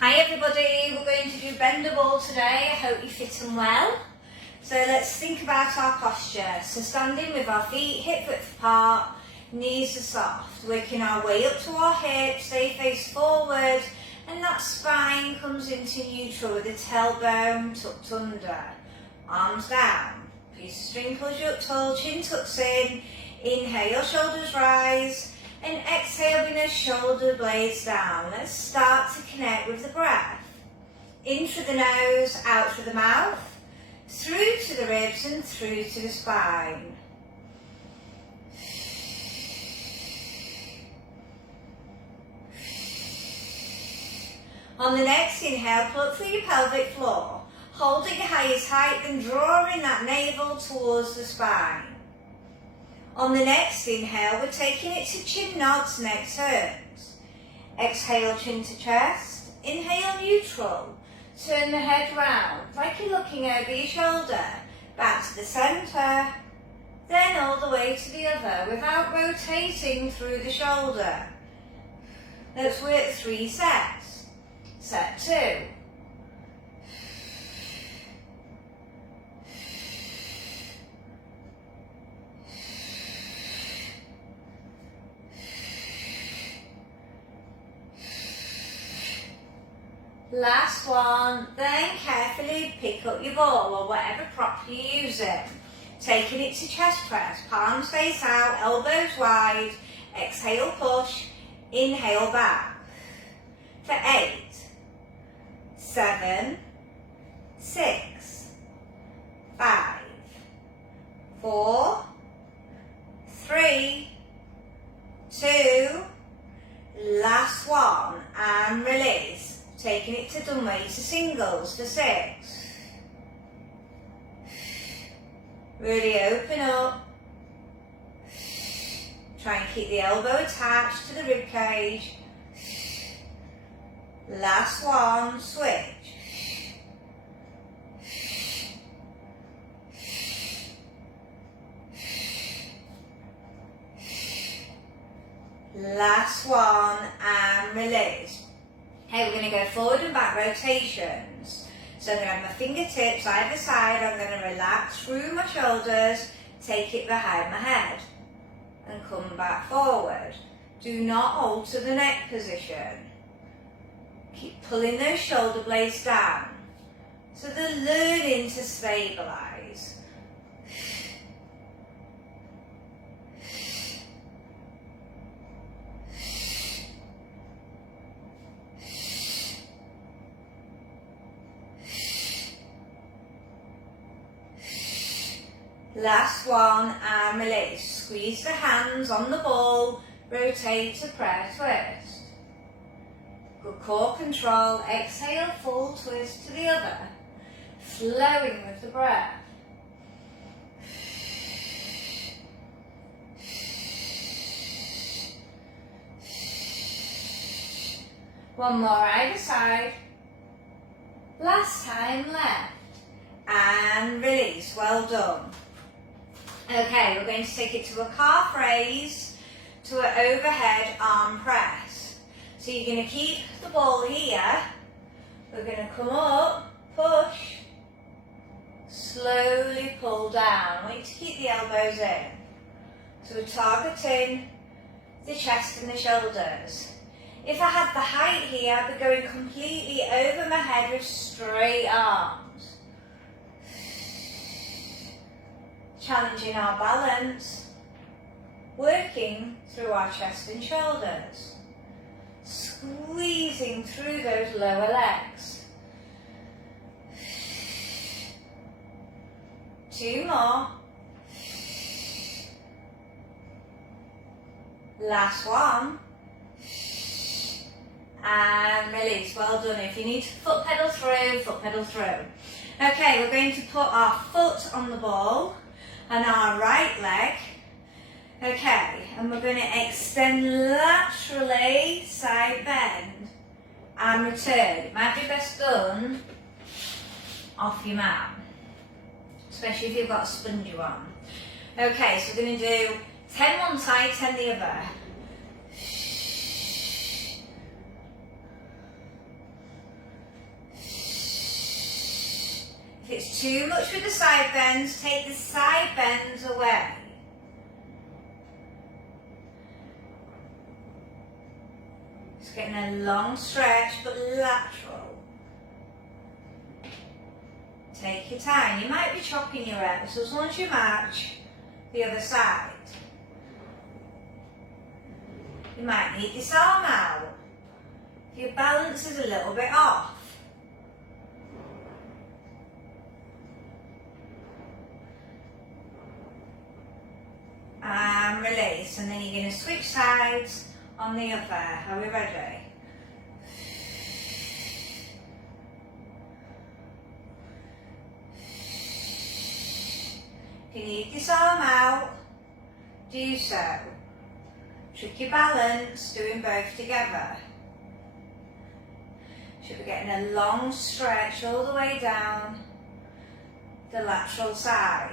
Hi everybody, we're going to do bend the ball today. I hope you're fit and well. So let's think about our posture. So standing with our feet hip width apart, knees are soft, working our way up to our hips, they face forward, and that spine comes into neutral with the tailbone tucked under. Arms down, piece of string pulls you up tall, chin tucks in, inhale, shoulders rise, and exhale, bring those shoulder blades down. Let's start to connect with the breath. In through the nose, out through the mouth, through to the ribs and through to the spine. On the next inhale, plug through your pelvic floor. Hold at your highest height, then drawing that navel towards the spine. On the next inhale, we're taking it to chin nods, neck turns. Exhale, chin to chest. Inhale, neutral. Turn the head round, like you're looking over your shoulder. Back to the centre. Then all the way to the other, without rotating through the shoulder. Let's work 3 sets. Set 2. Last one, then carefully pick up your ball or whatever prop you're using. Taking it to chest press, palms face out, elbows wide, exhale push, inhale back. For 8, 7, 6, 5, 4, 3, 2, last one, and release. Taking it to dumb weight to singles for 6. Really open up. Try and keep the elbow attached to the rib cage. Last one, switch. Last one and release. Okay, we're going to go forward and back rotations. So I'm going to have my fingertips either side. I'm going to relax through my shoulders, take it behind my head, and come back forward. Do not alter the neck position. Keep pulling those shoulder blades down. So they're learning to stabilise. Last one and release. Squeeze the hands on the ball, rotate to prayer twist. Good core control, exhale, full twist to the other. Flowing with the breath. One more either side. Last time left. And release, well done. Okay, we're going to take it to a calf raise, to an overhead arm press. So you're going to keep the ball here. We're going to come up, push, slowly pull down. I want you to keep the elbows in. So we're targeting the chest and the shoulders. If I had the height here, I'd be going completely over my head with straight arms. Challenging our balance, working through our chest and shoulders, squeezing through those lower legs. 2 more. Last one. And release, well done. If you need to foot pedal through, foot pedal through. Okay, we're going to put our foot on the ball and our right leg. Okay, and we're going to extend laterally, side bend, and return. It might be best done off your mat, especially if you've got a spongy one. Okay, so we're going to do 10 one side, 10 the other. If it's too much with the side bends, take the side bends away. Just getting a long stretch, but lateral. Take your time. You might be chopping your head, so as long as you match the other side. You might need this arm out. If your balance is a little bit off. And release, and then you're going to switch sides on the other. Are we ready? If you need this arm out, do so. Trick your balance, doing both together. Should be getting a long stretch all the way down the lateral side.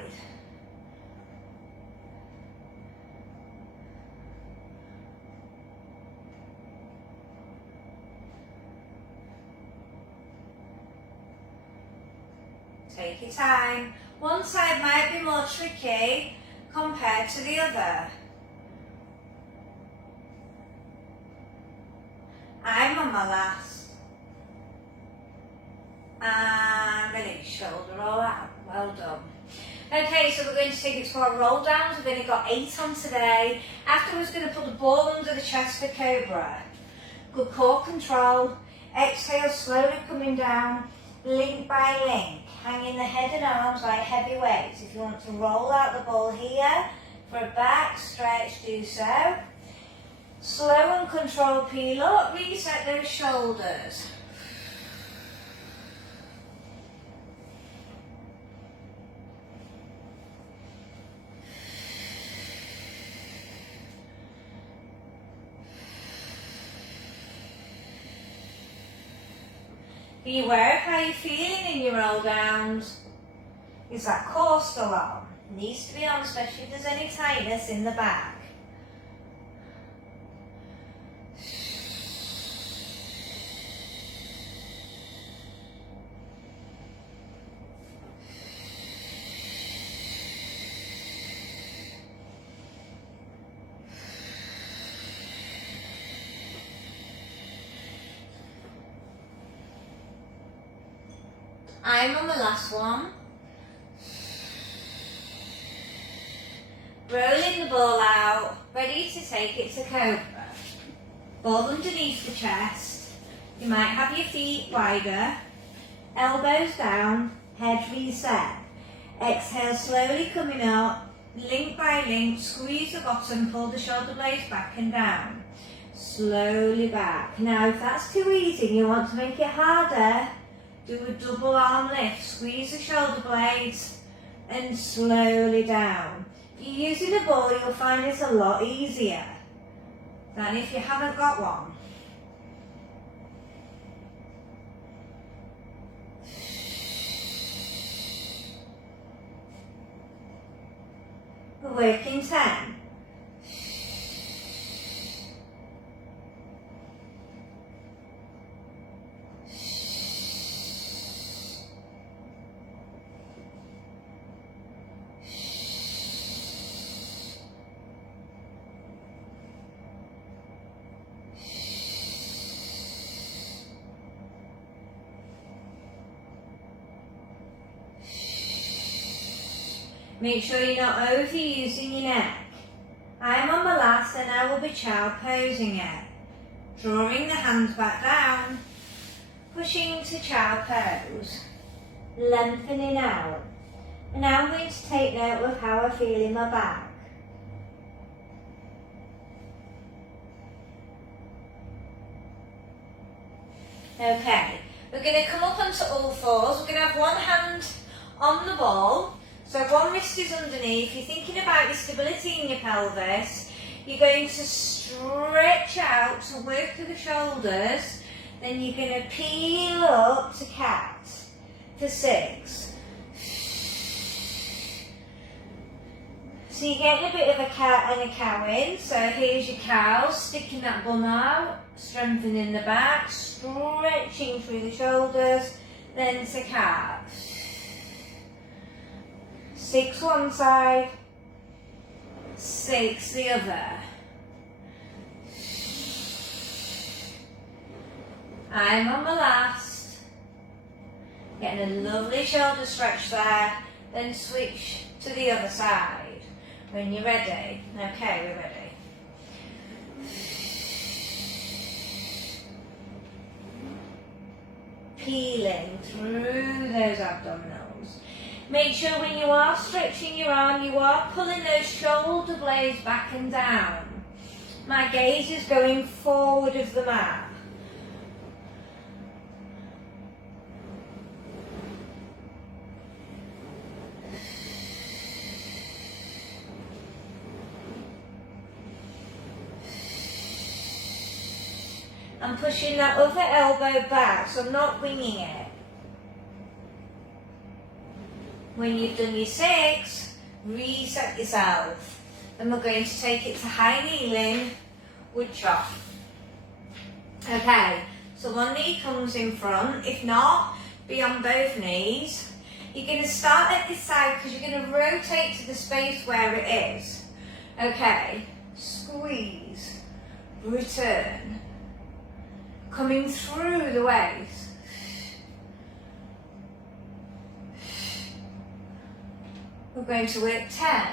Take your time. One side might be more tricky compared to the other. I'm on my last. And release, shoulder all out. Well done. Okay, so we're going to take it to our roll downs. We've only got 8 on today. Afterwards, we're going to put the ball under the chest for cobra. Good core control. Exhale, slowly coming down, link by link. Hanging the head and arms like heavy weights. If you want to roll out the ball here for a back stretch, do so. Slow and controlled peel up, reset those shoulders. Be aware of how you're feeling in your roll downs. Is that core still on? Needs to be on, especially if there's any tightness in the back. I'm on the last one. Rolling the ball out, ready to take it to cobra. Ball underneath the chest. You might have your feet wider. Elbows down, head reset. Exhale, slowly coming up. Link by link, squeeze the bottom, pull the shoulder blades back and down. Slowly back. Now if that's too easy and you want to make it harder, do a double arm lift, squeeze the shoulder blades and slowly down. If you're using a ball, you'll find it's a lot easier than if you haven't got one. We're working 10. Make sure you're not overusing your neck. I'm on my last and I will be child posing it. Drawing the hands back down, pushing to child pose, lengthening out. And now I'm going to take note of how I feel in my back. Okay, we're going to come up onto all fours. We're going to have one hand on the ball. So one wrist is underneath. You're thinking about your stability in your pelvis. You're going to stretch out to work through the shoulders. Then you're going to peel up to cat for 6. So you're getting a bit of a cat and a cow in. So here's your cow, sticking that bum out, strengthening the back, stretching through the shoulders, then to cat. 6 one side, 6 the other. I'm on the last. Getting a lovely shoulder stretch there, then switch to the other side when you're ready. Okay, we're ready. Peeling through those abdominals. Make sure when you are stretching your arm, you are pulling those shoulder blades back and down. My gaze is going forward of the mat. I'm pushing that other elbow back, so I'm not winging it. When you've done your 6, reset yourself. Then we're going to take it to high kneeling, wood chop. Okay, so one knee comes in front. If not, be on both knees. You're going to start at this side because you're going to rotate to the space where it is. Okay, squeeze, return. Coming through the waist. We're going to work 10.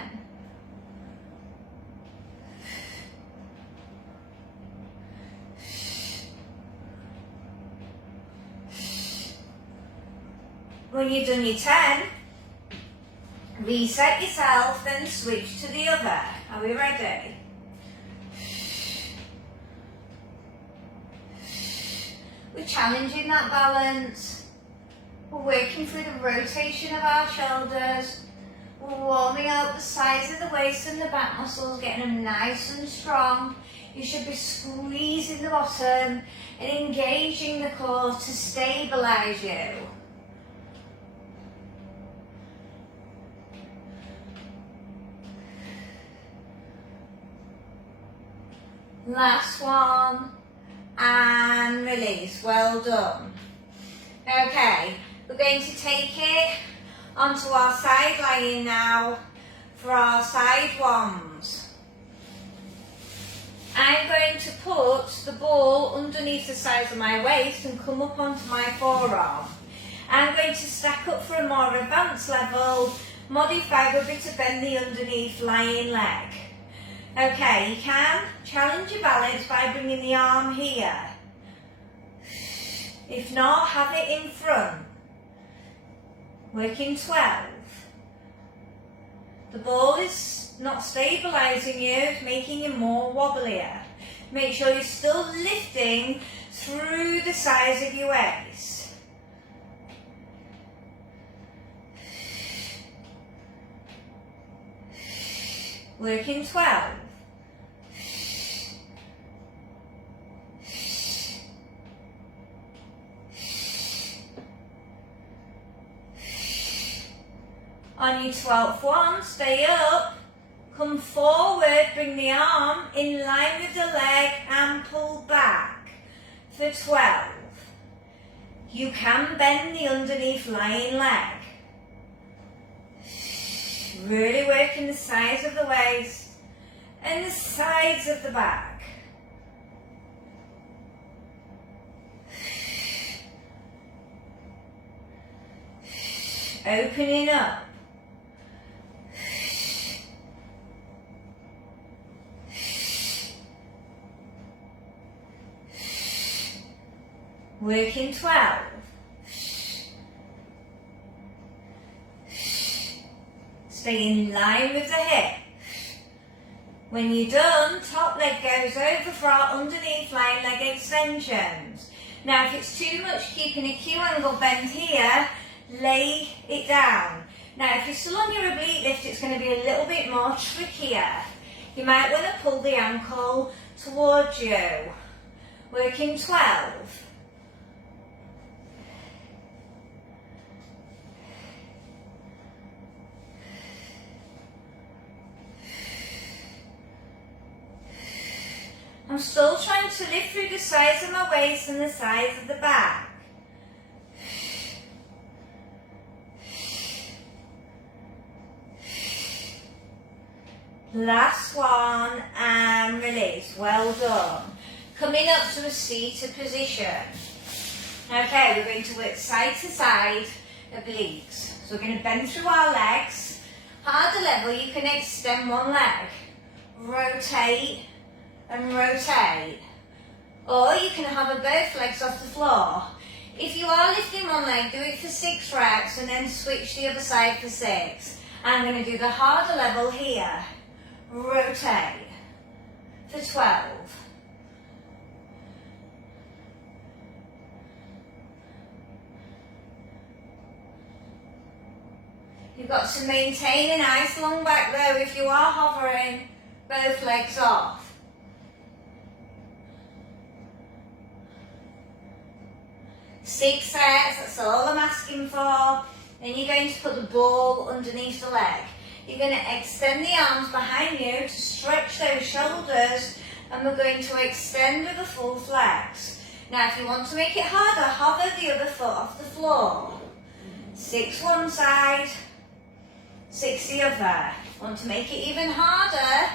When you've done your 10, reset yourself, then switch to the other. Are we ready? We're challenging that balance. We're working through the rotation of our shoulders. We're warming up the sides of the waist and the back muscles, getting them nice and strong. You should be squeezing the bottom and engaging the core to stabilise you. Last one. And release. Well done. Okay, we're going to take it onto our side lying now for our side ones. I'm going to put the ball underneath the sides of my waist and come up onto my forearm. I'm going to stack up for a more advanced level, modify a bit to bend the underneath lying leg. Okay, you can challenge your balance by bringing the arm here. If not, have it in front. Working 12. The ball is not stabilising you, it's making you more wobblier. Make sure you're still lifting through the sides of your waist. Working 12. On your 12th one, stay up, come forward, bring the arm in line with the leg and pull back for 12. You can bend the underneath lying leg. Really working the sides of the waist and the sides of the back. Opening up. Working 12. Stay in line with the hip. When you're done, top leg goes over for our underneath lying leg extensions. Now if it's too much keeping a Q angle bend here, lay it down. Now if you're still on your oblique lift, it's going to be a little bit more trickier. You might want to pull the ankle towards you. Working 12. I'm still trying to lift through the sides of my waist and the sides of the back. Last one, and release. Well done. Coming up to a seated position. Okay, we're going to work side to side obliques. So we're going to bend through our legs. Harder level, you can extend one leg. Rotate and rotate. Or you can have both legs off the floor. If you are lifting one leg, do it for 6 reps and then switch the other side for 6. I'm going to do the harder level here. Rotate for 12. You've got to maintain a nice long back though if you are hovering both legs off. 6 sets, that's all I'm asking for. Then you're going to put the ball underneath the leg. You're going to extend the arms behind you to stretch those shoulders, and we're going to extend with the full flex. Now if you want to make it harder, hover the other foot off the floor. 6 one side, 6 the other. Want to make it even harder,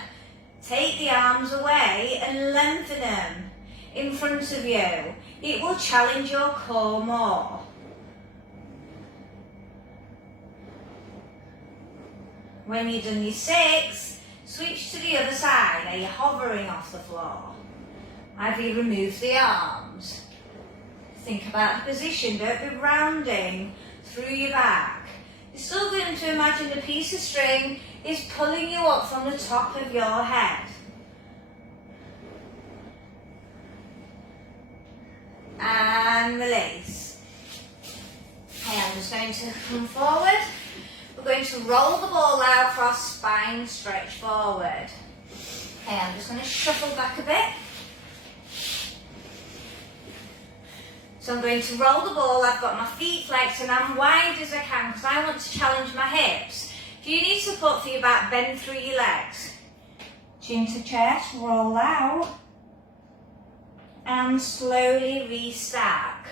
take the arms away and lengthen them in front of you. It will challenge your core more. When you've done your 6, switch to the other side. Are you hovering off the floor? Have you removed the arms? Think about the position. Don't be rounding through your back. You're still going to imagine a piece of string is pulling you up from the top of your head. And release. Okay, I'm just going to come forward. We're going to roll the ball out, cross spine, stretch forward. Okay, I'm just going to shuffle back a bit. So I'm going to roll the ball, I've got my feet flexed and I'm wide as I can because I want to challenge my hips. If you need support for your back, bend through your legs. Chin to chest, roll out. And slowly restack.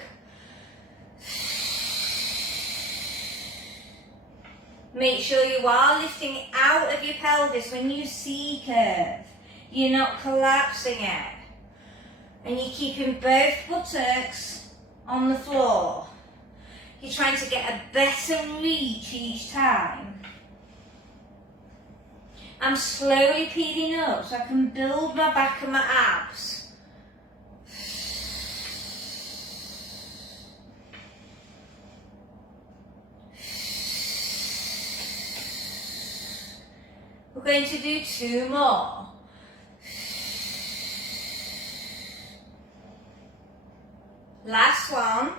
Make sure you are lifting out of your pelvis when you C-curve. You're not collapsing it. And you're keeping both buttocks on the floor. You're trying to get a better reach each time. I'm slowly peeling up so I can build my back and my abs. We're going to do 2 more. Last one.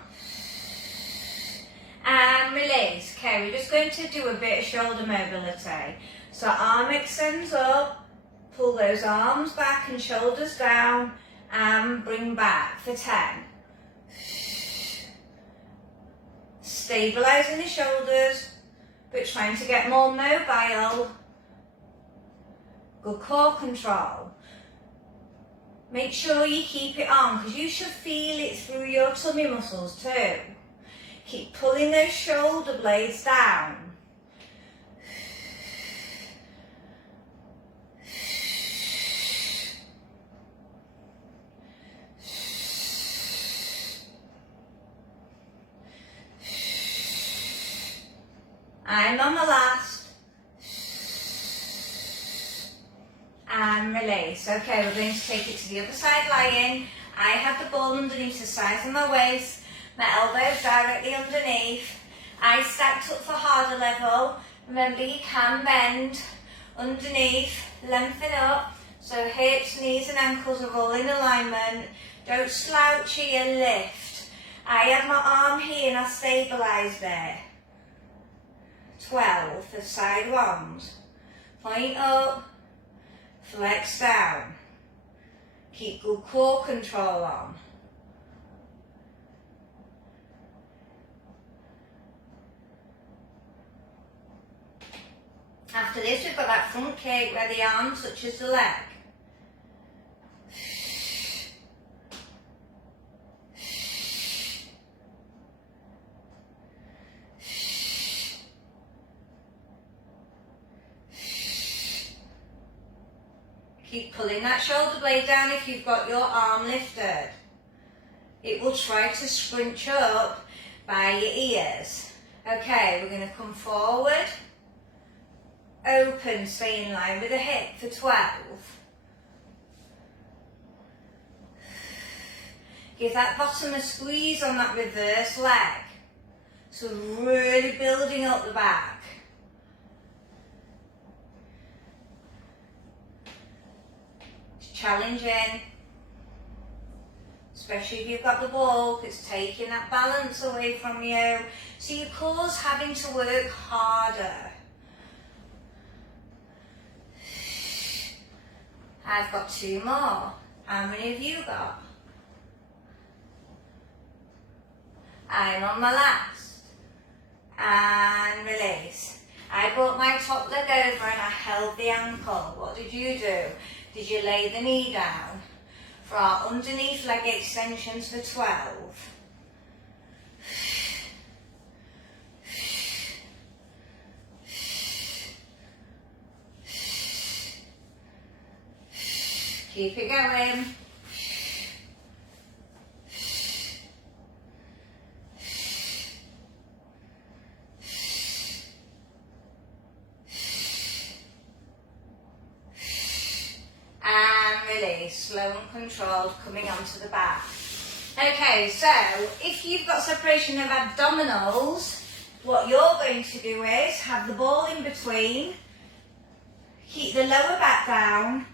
And release. Okay, we're just going to do a bit of shoulder mobility. So arm extends up, pull those arms back and shoulders down, and bring back for 10. Stabilising the shoulders, but trying to get more mobile. Good core control. Make sure you keep it on because you should feel it through your tummy muscles too. Keep pulling those shoulder blades down. And on the last. And release. Okay, we're going to take it to the other side lying. I have the ball underneath the sides of my waist, my elbows directly underneath. I stacked up for harder level. Remember you can bend underneath, lengthen up, so hips, knees and ankles are all in alignment. Don't slouch here, lift. I have my arm here and I stabilise there. 12 for side ones. Point up. Flex down. Keep good core control on. After this, we've got that front kick where the arm touches the leg. Keep pulling that shoulder blade down if you've got your arm lifted. It will try to scrunch up by your ears. Okay, we're going to come forward, open, stay in line with the hip for 12. Give that bottom a squeeze on that reverse leg. So really building up the back. It's challenging, especially if you've got the ball, it's taking that balance away from you. So your core's having to work harder. I've got 2 more. How many have you got? I'm on my last. And release. I brought my top leg over and I held the ankle. What did you do? Did you lay the knee down? For our underneath leg extensions for 12. Keep it going. Slow and controlled, coming onto the back. Okay, so if you've got separation of abdominals, what you're going to do is have the ball in between, keep the lower back down,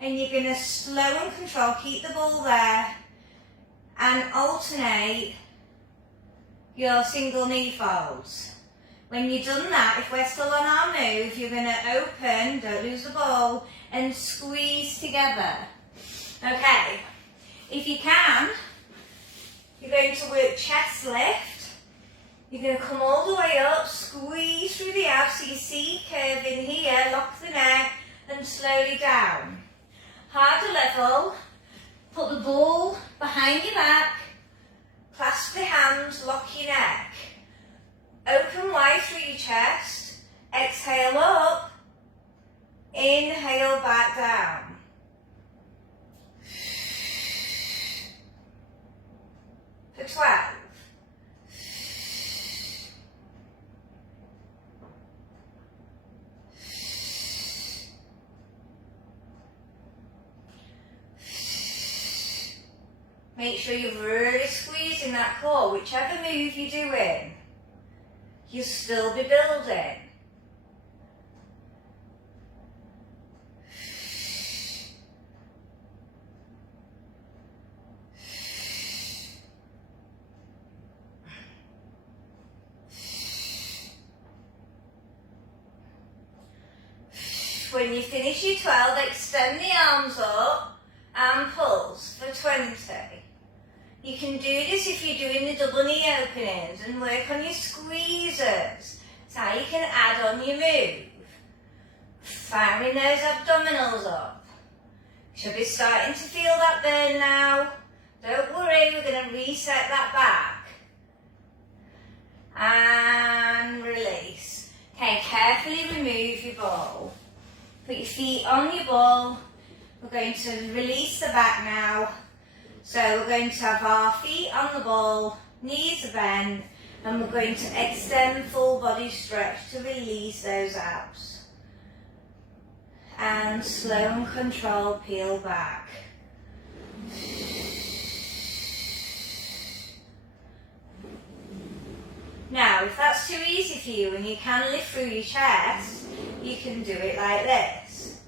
and you're going to slow and control, keep the ball there, and alternate your single knee folds. When you've done that, if we're still on our move, you're going to open, don't lose the ball, and squeeze together. Okay, if you can, you're going to work chest lift. You're going to come all the way up, squeeze through the abs, so you see curve in here, lock the neck, and slowly down. Harder level, put the ball behind your back, clasp the hands, lock your neck. Open wide through your chest, exhale up, inhale back down. For 12. Make sure you're really squeezing that core, whichever move you're doing. You'll still be building. When you finish your 12, extend the arms up and pulse for 20. You can do this if you're doing the double knee openings and work on your squeezers. That's how you can add on your move. Firing those abdominals up. Should be starting to feel that burn now. Don't worry, we're going to reset that back. And release. Okay, carefully remove your ball. Put your feet on your ball. We're going to release the back now. So we're going to have our feet on the ball, knees are bent, and we're going to extend full body stretch to release those abs. And slow and controlled, peel back. Now, if that's too easy for you and you can lift through your chest, you can do it like this.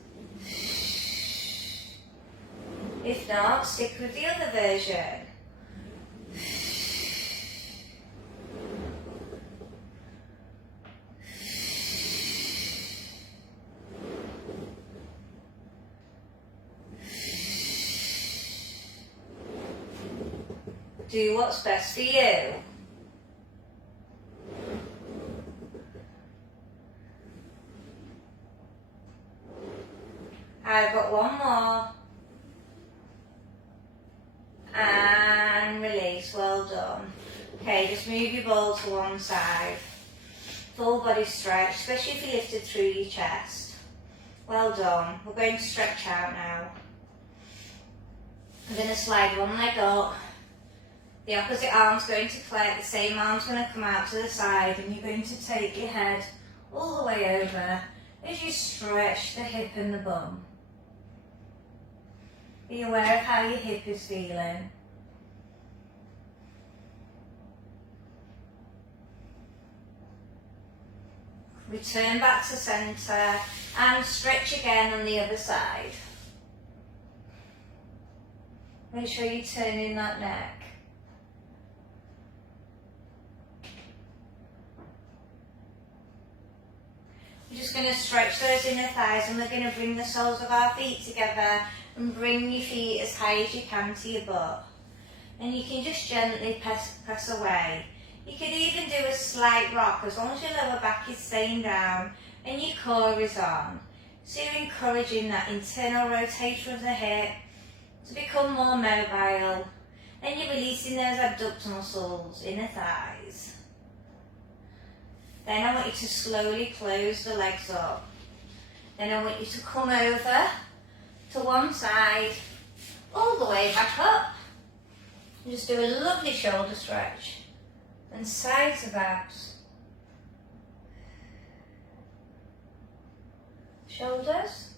If not, stick with the other version. Do what's best for you. I've got one more. And release, well done. Okay, just move your ball to one side. Full body stretch, especially if you lifted through your chest. Well done. We're going to stretch out now. I'm going to slide one leg up. The opposite arm's going to collect, the same arm's going to come out to the side, and you're going to take your head all the way over as you stretch the hip and the bum. Be aware of how your hip is feeling. Return back to centre and stretch again on the other side. Make sure you turn in that neck. We're just going to stretch those inner thighs, and we're going to bring the soles of our feet together and bring your feet as high as you can to your butt. And you can just gently press away. You could even do a slight rock as long as your lower back is staying down and your core is on. So you're encouraging that internal rotation of the hip to become more mobile. Then you're releasing those abductor muscles, inner thighs. Then I want you to slowly close the legs up. Then I want you to come over to one side, all the way back up. And just do a lovely shoulder stretch. And side to back. Shoulders.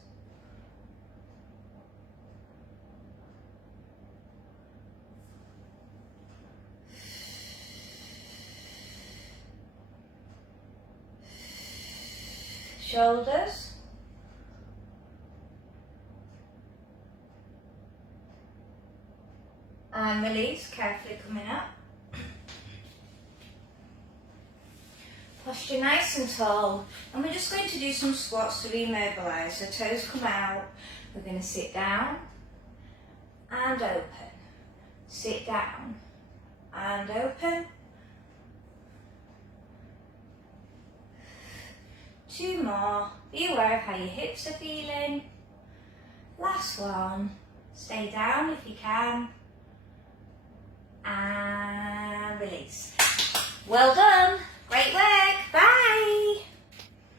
Shoulders. And release, carefully coming up. Posture nice and tall, and we're just going to do some squats to remobilise. So toes come out, we're going to sit down and open, sit down and open. 2 more, be aware of how your hips are feeling. Last one, stay down if you can, and release. Well done, great work.